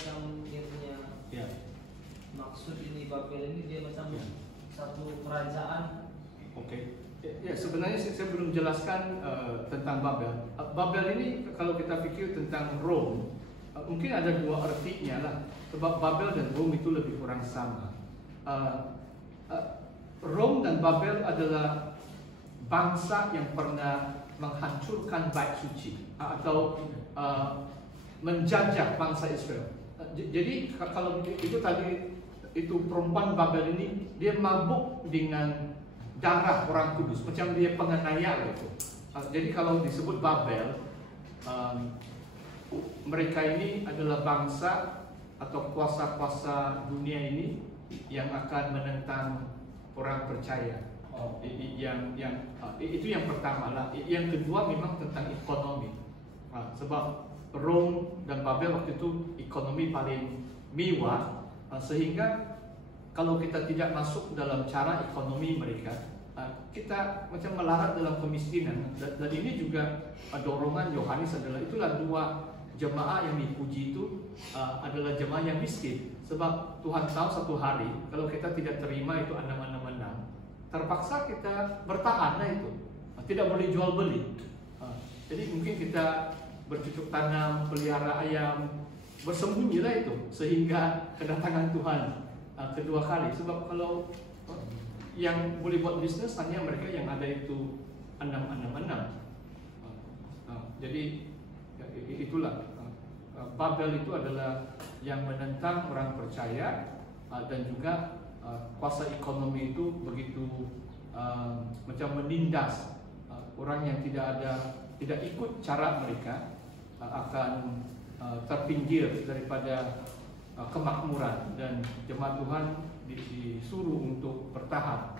macam dia punya maksud ini Babel ini dia macam satu kerajaan. Oke. Ya, sebenarnya saya belum jelaskan tentang Babel. Babel ini kalau kita pikir tentang Rome, mungkin ada dua artinya lah. Sebab Babel dan Rome itu lebih kurang sama. Rome dan Babel adalah bangsa yang pernah menghancurkan bait suci atau menjajah bangsa Israel. Jadi kalau itu tadi itu perempuan Babel ini dia mabuk dengan darah orang kudus, macam dia penganiaya gitu. Jadi kalau disebut Babel, mereka ini adalah bangsa atau kuasa-kuasa dunia ini yang akan menentang orang percaya. Itu yang pertama lah. Yang kedua memang tentang ekonomi. Sebab Rome dan Babel waktu itu ekonomi paling mewah, sehingga kalau kita tidak masuk dalam cara ekonomi mereka, kita macam melarat dalam kemiskinan. Dan ini juga dorongan Yohanes adalah itulah dua jemaah yang dipuji itu adalah jemaah yang miskin. Sebab Tuhan tahu satu hari kalau kita tidak terima itu 666, terpaksa kita bertahan itu, tidak boleh jual beli. Jadi mungkin kita bercocok tanam, pelihara ayam, bersembunyilah itu sehingga kedatangan Tuhan kedua kali. Sebab kalau yang boleh buat bisnis hanya mereka yang ada itu 666. Jadi itulah Babel itu adalah yang menentang orang percaya, dan juga kuasa ekonomi itu begitu macam menindas orang yang tidak ikut cara mereka, akan terpinggir daripada kemakmuran, dan jemaat Tuhan disuruh untuk bertahan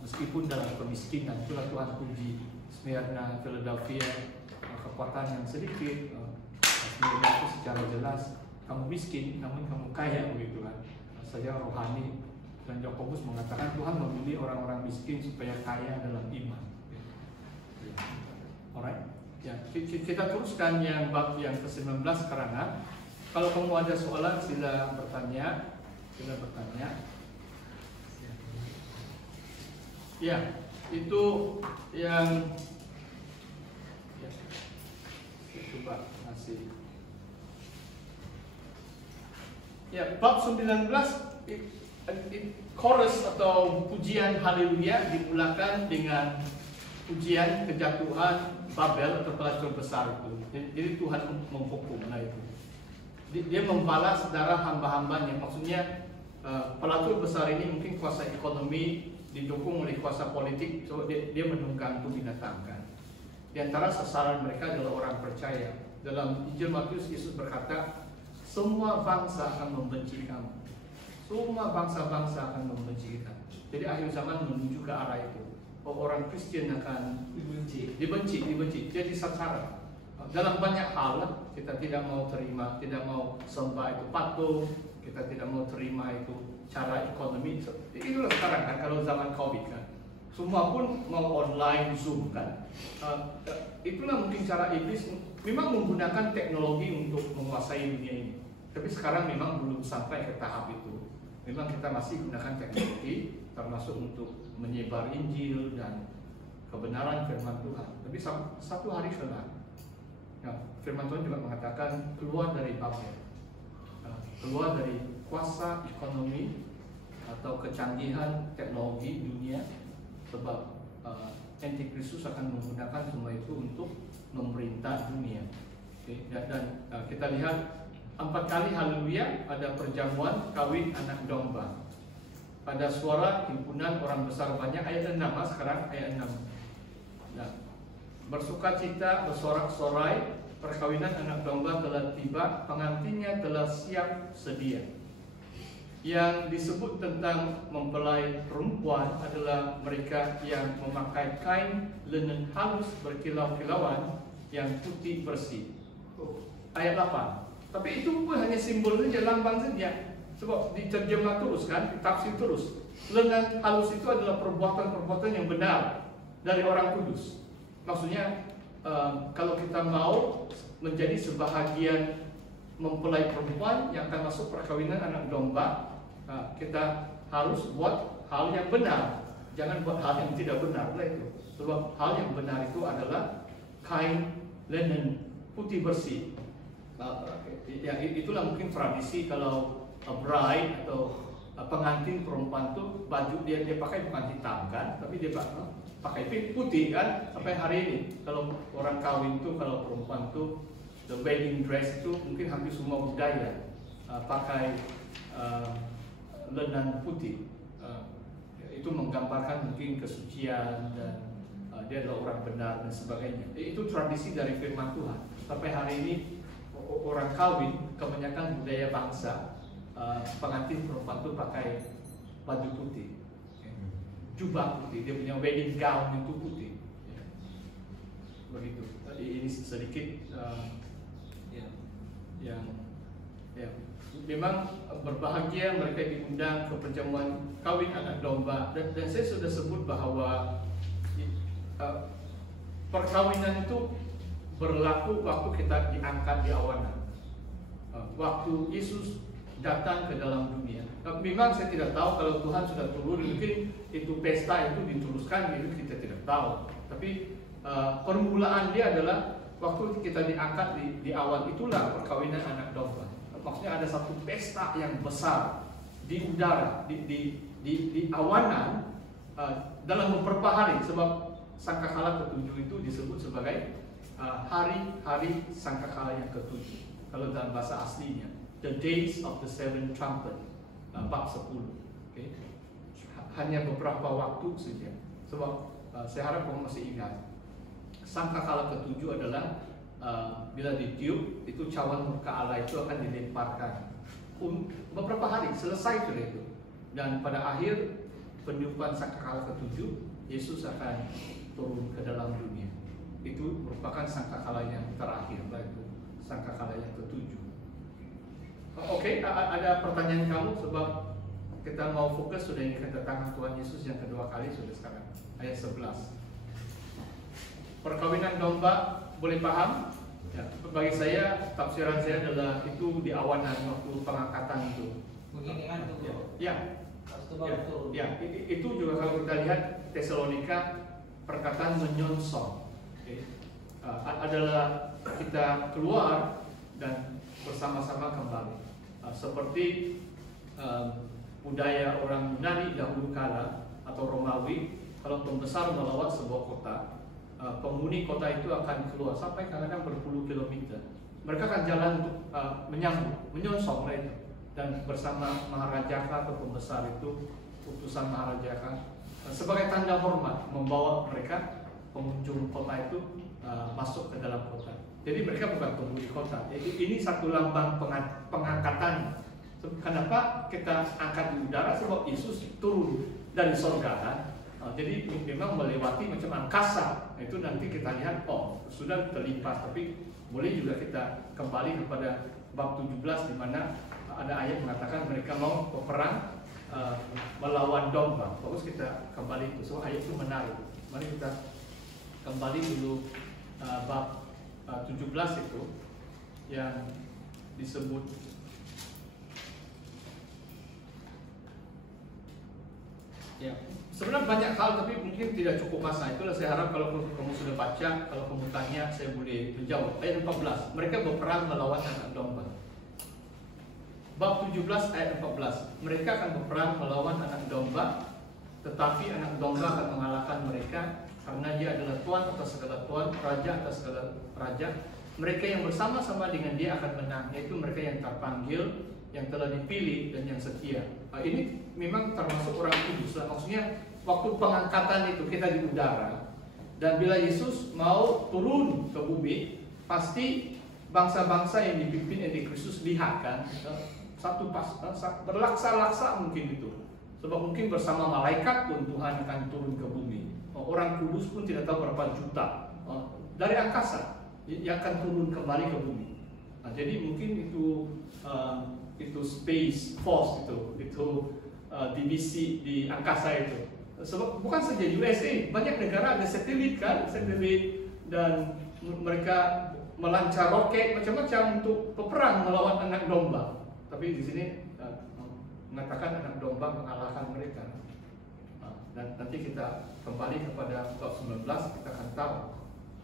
meskipun dalam kemiskinan. Itulah Tuhan puji Smyrna, Philadelphia, kekuatan yang sedikit. Smyrna itu secara jelas kamu miskin namun kamu kaya, begitu kan. Saja rohani, dan Yakobus mengatakan Tuhan memilih orang-orang miskin supaya kaya dalam iman. Alright, ya, kita teruskan yang bab yang ke-19 sekarang. Kalau kamu ada soalan sila bertanya. Ya, itu yang coba masih. Ya, bab 19 chorus atau pujian haleluya dimulakan dengan pujian kejatuhan Babel atau pelacur besar itu. Jadi Tuhan menghukumlah itu. Dia membalas darah hamba-hambanya. Maksudnya pelacur besar ini mungkin kuasa ekonomi didukung oleh kuasa politik, so dia menunggang untuk binatangkan. Di antara sasaran mereka adalah orang percaya. Dalam Injil Matius, Yesus berkata, semua bangsa akan membenci kamu. Semua bangsa-bangsa akan membenci kita. Jadi akhir zaman menuju ke arah itu. Orang Kristen akan dibenci. Jadi sasaran. Dalam banyak hal kita tidak mau terima, tidak mau sembah itu patung, kita tidak mau terima itu cara ekonomi. Itulah sekarang kan, kalau zaman Covid kan, semua pun mau online Zoom kan. Itulah mungkin cara iblis memang menggunakan teknologi untuk menguasai dunia ini. Tapi sekarang memang belum sampai ke tahap itu. Memang kita masih gunakan teknologi termasuk untuk menyebar Injil dan kebenaran firman Tuhan. Tapi satu hari kelak, firman Tuhan juga mengatakan keluar dari Babel, keluar dari kuasa ekonomi atau kecanggihan teknologi dunia, sebab Antikristus akan menggunakan semua itu untuk memerintah dunia. Dan kita lihat 4 kali haleluya, ada perjamuan kawin anak domba. Pada suara himpunan orang besar banyak, ayat 6 sekarang, ayat 6. Nah, bersukacita, bersorak-sorai, perkawinan anak domba telah tiba, pengantinnya telah siap sedia. Yang disebut tentang mempelai perempuan adalah mereka yang memakai kain linen halus berkilau-kilauan yang putih bersih. Ayat 8. Tapi itu pun hanya simbol saja, lambang saja. Sebab diterjemah terus kan, ditafsir terus. Linen halus itu adalah perbuatan-perbuatan yang benar dari orang kudus. Maksudnya kalau kita mau menjadi sebahagian mempelai perempuan yang akan masuk perkawinan anak domba, kita harus buat hal yang benar, jangan buat hal yang tidak benar lah itu. Sebab hal yang benar itu adalah kain linen putih bersih. Ya, itulah mungkin tradisi kalau bride atau pengantin perempuan tuh baju dia pakai bukan hitam kan, tapi dia pakai putih kan. Sampai hari ini kalau orang kawin tuh, kalau perempuan tuh the wedding dress itu mungkin hampir semua budaya pakai lenan putih. Itu menggambarkan mungkin kesucian dan dia adalah orang benar dan sebagainya. Itu tradisi dari firman Tuhan. Sampai hari ini orang kawin kebanyakan budaya bangsa, pengantin perempuan itu pakai baju putih, jubah putih, dia punya wedding gown itu putih. Begitu. Ini sedikit yang memang berbahagia mereka diundang ke perjamuan kawin anak domba, dan saya sudah sebut bahwa perkawinan itu berlaku waktu kita diangkat di awanan, waktu Yesus datang ke dalam dunia. Memang saya tidak tahu kalau Tuhan sudah turun, mungkin itu pesta itu diteruskan, itu kita tidak tahu. Tapi permulaan dia adalah waktu kita diangkat di awan, itulah perkawinan anak domba. Maksudnya ada satu pesta yang besar di udara, di awanan, dalam beberapa hari. Sebab sangkakala ke-7 itu disebut sebagai hari-hari sangkakala yang ke-7. Kalau dalam bahasa aslinya, the days of the seven trumpet, bab 10. Okay. Hanya beberapa waktu saja. Sebab saya harap kamu masih ingat, sangkakala ke-7 adalah bila ditiup, itu cawan murka Allah itu akan dilemparkan. Beberapa hari selesai sudah itu. Dan pada akhir peniupan sangkakala ke-7, Yesus akan turun ke dalam dunia. Itu merupakan sangkakala yang terakhir, itu sangkakala yang ke-7. Oke, ada pertanyaan kamu sebab kita mau fokus sudah ini kedatangan Tuhan Yesus yang kedua kali sudah sekarang. Ayat 11. Perkawinan domba, boleh paham? Ya, bagi saya, tafsiran saya adalah itu di awanan waktu pengangkatan itu. Begini kan tuh. Ya. Ya. Itu juga kalau kita lihat Tesalonika, perkataan menyonsong. Okay. Adalah kita keluar dan bersama-sama kembali. Seperti budaya orang Yunani dahulu kala atau Romawi, kalau pembesar melawat sebuah kota, penghuni kota itu akan keluar sampai kadang-kadang berpuluh kilometer. Mereka akan jalan untuk menyambut, menyonsong itu, dan bersama Maharajaka atau pembesar itu, utusan Maharajaka, sebagai tanda hormat membawa mereka pengunjung kota itu masuk ke dalam kota. Jadi mereka bukan penghuni kota. Jadi ini satu lambang pengangkatan. Kenapa kita angkat di udara? Sebab Yesus turun dari surga kan. Jadi memang melewati macam angkasa. Itu nanti kita lihat, sudah terlipas. Tapi boleh juga kita kembali kepada bab 17 di mana ada ayat mengatakan mereka mau berperang melawan domba. Bagus kita kembali itu. So ayat itu menarik. Mari kita kembali dulu bab 17 itu yang disebut ya. Sebenarnya banyak hal tapi mungkin tidak cukup masa. Itulah saya harap kalau kamu sudah baca, kalau kamu tanya saya boleh menjawab. Ayat 14, mereka berperang melawan anak domba. Bab 17 ayat 14, mereka akan berperang melawan anak domba, tetapi anak domba akan mengalahkan mereka karena dia adalah tuan atas segala tuan, raja atas segala raja. Mereka yang bersama-sama dengan dia akan menang, yaitu mereka yang terpanggil, yang telah dipilih dan yang setia. Ini memang termasuk orang kudus lah. Maksudnya waktu pengangkatan itu kita di udara, dan bila Yesus mau turun ke bumi, pasti bangsa-bangsa yang dipimpin oleh Kristus lihat kan, satu berlaksa-laksa mungkin itu. Sebab mungkin bersama malaikat pun Tuhan akan turun ke bumi. Orang kudus pun tidak tahu berapa juta dari angkasa yang akan turun kembali ke bumi. Jadi mungkin itu space force itu divisi di angkasa itu. Sebab bukan saja USA, banyak negara ada satelit kan, satelit, dan mereka melancar roket macam-macam untuk peperang melawan anak domba. Tapi di sini mengatakan anak domba mengalahkan mereka. Dan nanti kita kembali kepada bab 19, kita akan tahu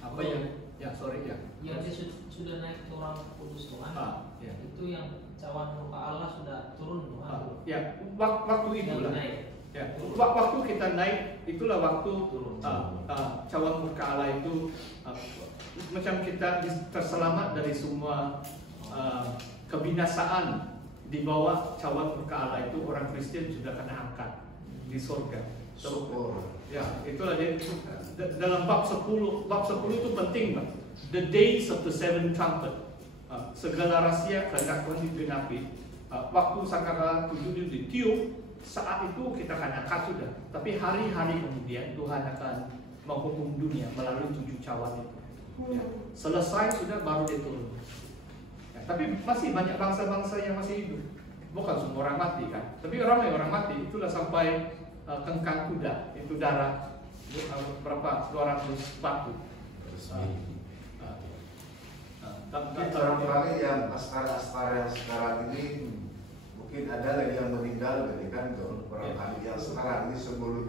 apa yang dia sudah naik ke orang kudus Tuhan. Ya. Itu yang cawan muka Allah sudah turun Tuhan. Ya, waktu itulah. Ya, waktu kita naik itulah waktu cawan murka Allah itu macam kita terselamat dari semua kebinasaan di bawah cawan murka Allah itu. Orang Kristen sudah kena angkat di surga. Ya, itulah dia dalam bab 10. Bab 10 itu penting, Pak. The days of the seven trumpet. Segala rahasia kehendak Tuhan digenapi. Waktu sangkakala 7 itu ditiup, saat itu kita akan angkat sudah. Tapi hari-hari kemudian Tuhan akan menghukum dunia melalui 7 cawan itu. Ya. Selesai sudah baru dia turun. Ya, tapi masih banyak bangsa-bangsa yang masih hidup. Bukan semua orang mati kan. Tapi ramai orang mati. Itulah sampai kengkang kuda. Itu darah berapa? 200 batu. Tapi barangkali yang askara-askara yang sekarang ini mungkin ada lagi yang meninggal, kan barangkali yang sekarang ini sebelum